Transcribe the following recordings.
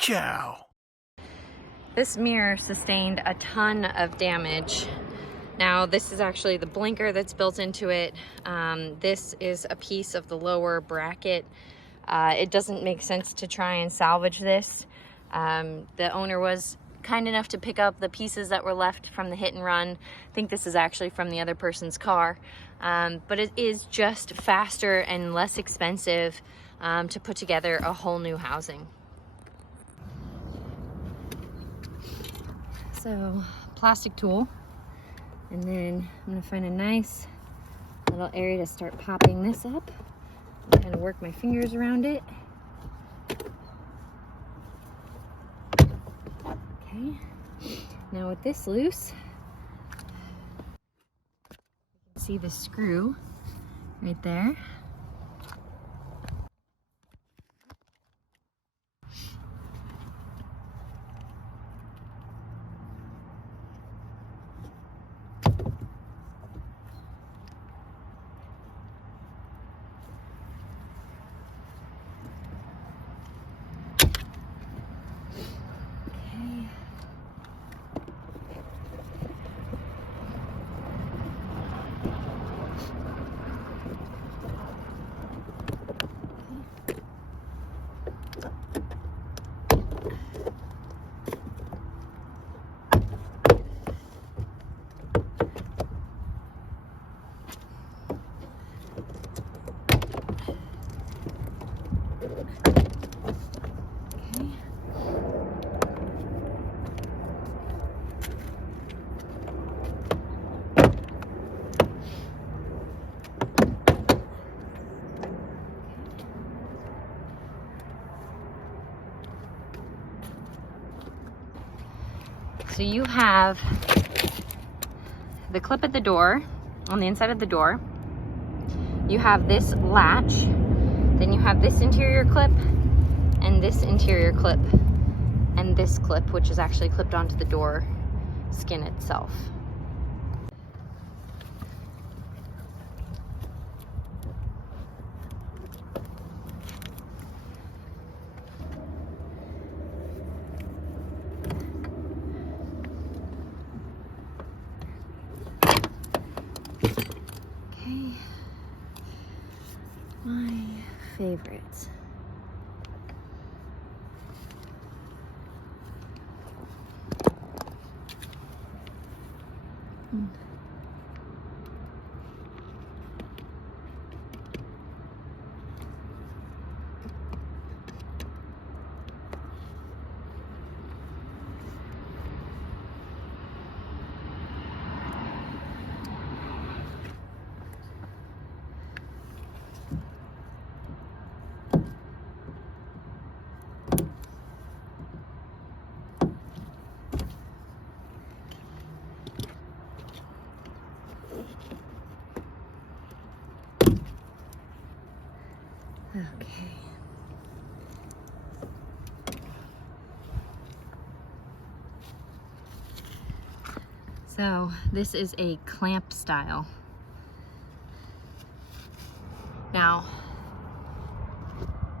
Ka-chow! This mirror sustained a ton of damage. Now this is actually the blinker that's built into it. This is a piece of the lower bracket. It doesn't make sense to try and salvage this. The owner was kind enough to pick up the pieces that were left from the hit and run. I think this is actually from the other person's car. But it is just faster and less expensive to put together a whole new housing. So, plastic tool, and then I'm gonna find a nice little area to start popping this up. Kind of work my fingers around it. Okay, now with this loose, you can see the screw right there. So you have the clip at the door, on the inside of the door. You have this latch, then you have this interior clip, and this interior clip, and this clip, which is actually clipped onto the door skin itself. My favorite. Okay. So this is a clamp style. Now,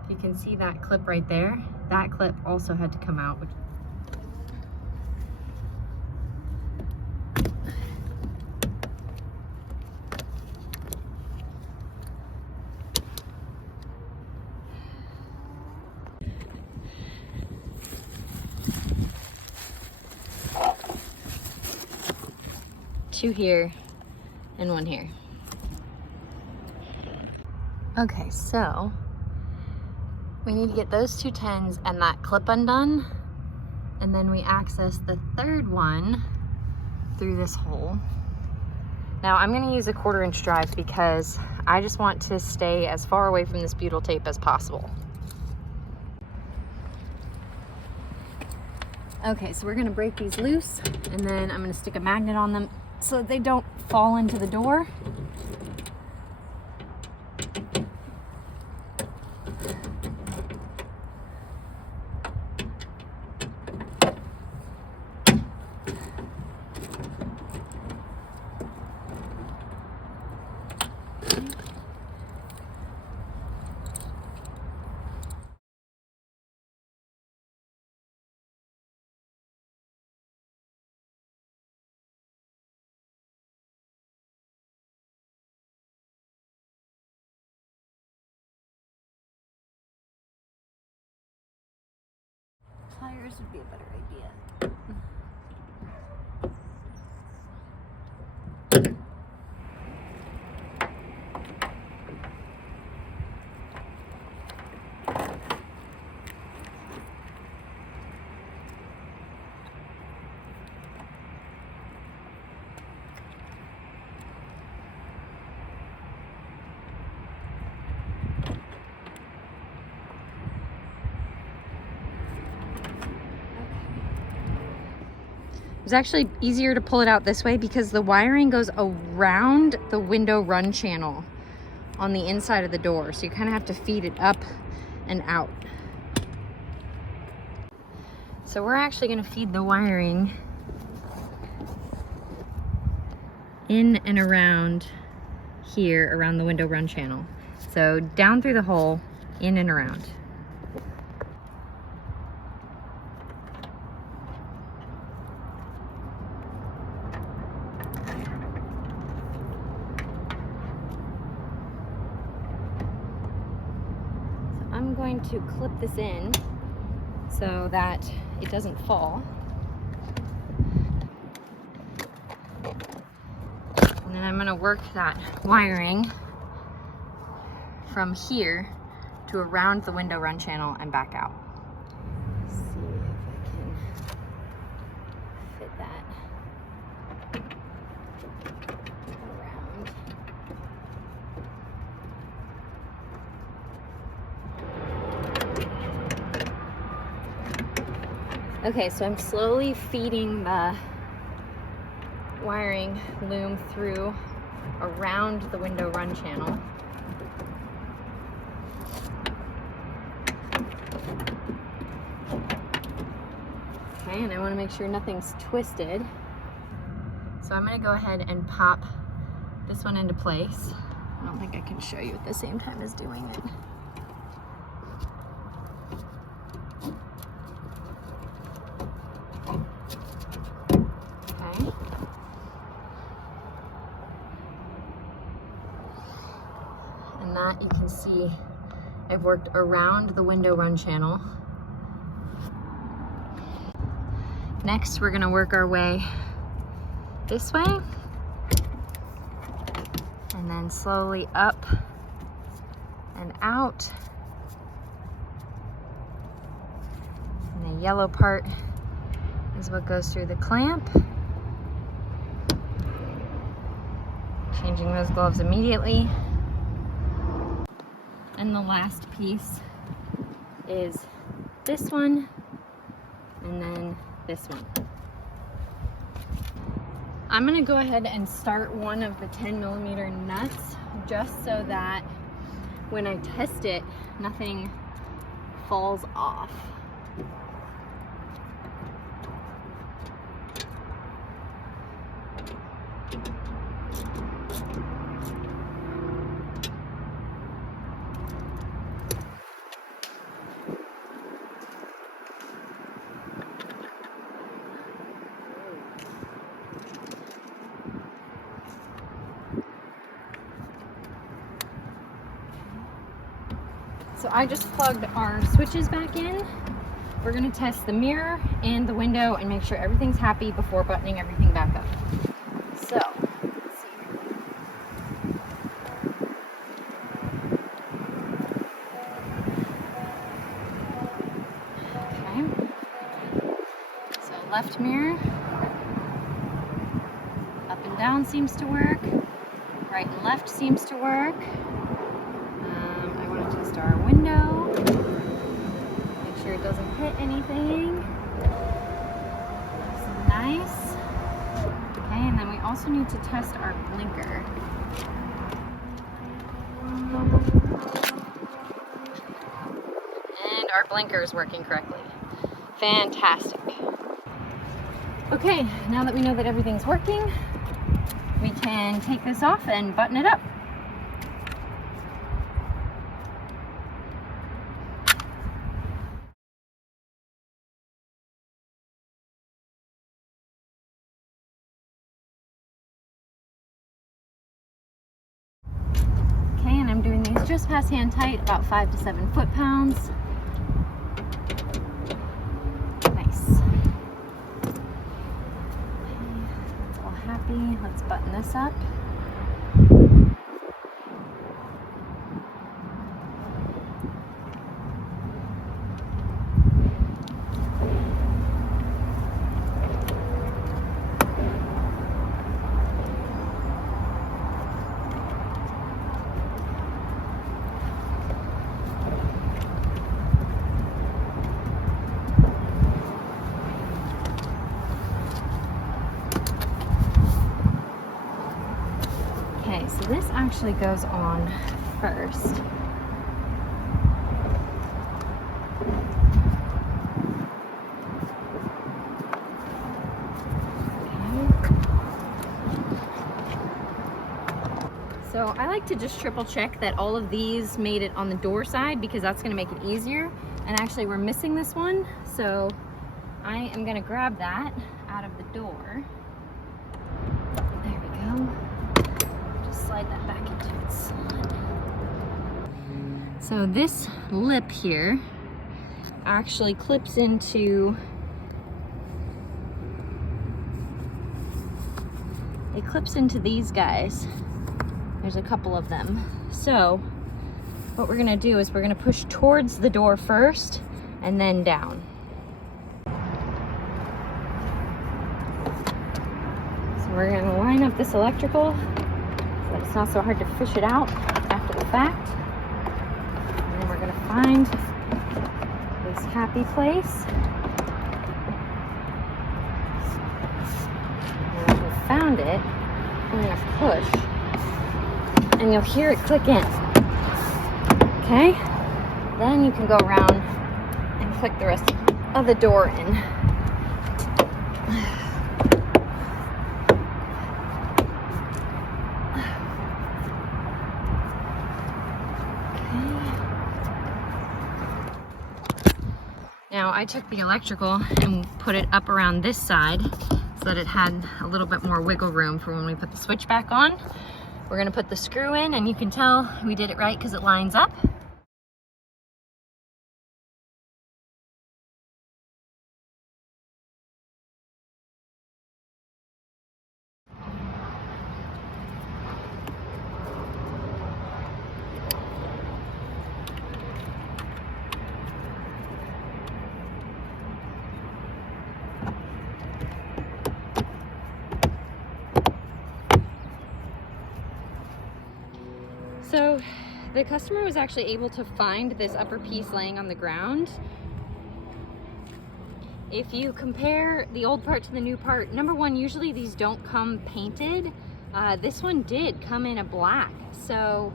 you can see that clip right there. That clip also had to come out, which two here and one here. Okay, so we need to get those two 10s and that clip undone, and then we access the third one through this hole. Now I'm gonna use a 1/4" drive because I just want to stay as far away from this butyl tape as possible. Okay, so we're gonna break these loose, and then I'm gonna stick a magnet on them so that they don't fall into the door. pliers would be a better idea. It's actually easier to pull it out this way because the wiring goes around the window run channel on the inside of the door. So you kind of have to feed it up and out. So we're actually going to feed the wiring in and around here, around the window run channel. So down through the hole, in and around. I'm going to clip this in so that it doesn't fall. And then I'm going to work that wiring from here to around the window run channel and back out. Let's see if I can fit that around. Okay, so I'm slowly feeding the wiring loom through around the window run channel. Okay, and I want to make sure nothing's twisted. So I'm going to go ahead and pop this one into place. I don't think I can show you at the same time as doing it. And that you can see I've worked around the window run channel. Next, we're going to work our way this way and then slowly up and out. And the yellow part is what goes through the clamp. Changing those gloves immediately. And the last piece is this one, and then this one. I'm gonna go ahead and start one of the 10mm nuts just so that when I test it, nothing falls off. So I just plugged our switches back in. We're gonna test the mirror and the window and make sure everything's happy before buttoning everything back up. So, let's see. Okay. So left mirror, up and down seems to work. Right and left seems to work. Test our window, make sure it doesn't hit anything. Nice. Okay, and then we also need to test our blinker. And our blinker is working correctly. Fantastic. Okay, now that we know that everything's working, we can take this off and button it up. I'm doing these just past hand tight, about 5 to 7 foot-pounds. this up. Okay, so this actually goes on first. Okay. So I like to just triple check that all of these made it on the door side, because that's going to make it easier. And actually we're missing this one, so I am going to grab that out of the door. There we go. Slide that back into its slot. So this lip here actually clips into, these guys. There's a couple of them. So what we're gonna do is we're gonna push towards the door first and then down. So we're gonna line up this electrical, but it's not so hard to fish it out after the fact. And then we're going to find this happy place. And once we've found it, we're going to push, and you'll hear it click in. Okay? Then you can go around and click the rest of the door in. Now I took the electrical and put it up around this side so that it had a little bit more wiggle room for when we put the switch back on. We're gonna put the screw in, and you can tell we did it right because it lines up. So the customer was actually able to find this upper piece laying on the ground. If you compare the old part to the new part, number one, usually these don't come painted. This one did come in a black. So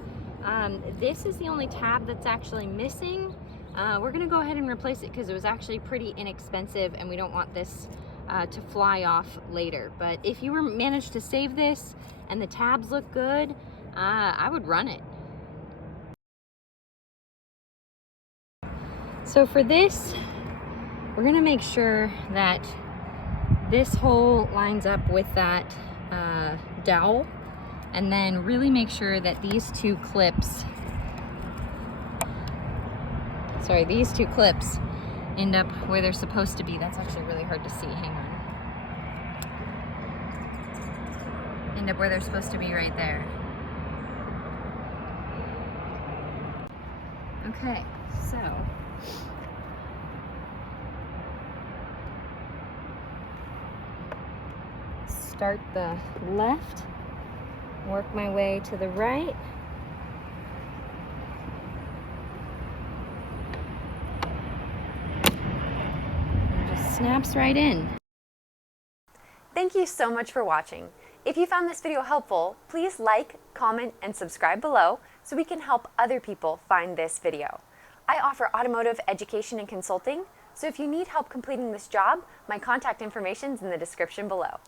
this is the only tab that's actually missing. We're gonna go ahead and replace it because it was actually pretty inexpensive, and we don't want this to fly off later. But if you managed to save this and the tabs look good, I would run it. So for this, we're gonna make sure that this hole lines up with that dowel, and then really make sure that these two clips end up where they're supposed to be. That's actually really hard to see, hang on. End up where they're supposed to be, right there. Okay, so start the left, work my way to the right. And just snaps right in. Thank you so much for watching. If you found this video helpful, please like, comment, and subscribe below so we can help other people find this video. I offer automotive education and consulting, so if you need help completing this job, my contact information is in the description below.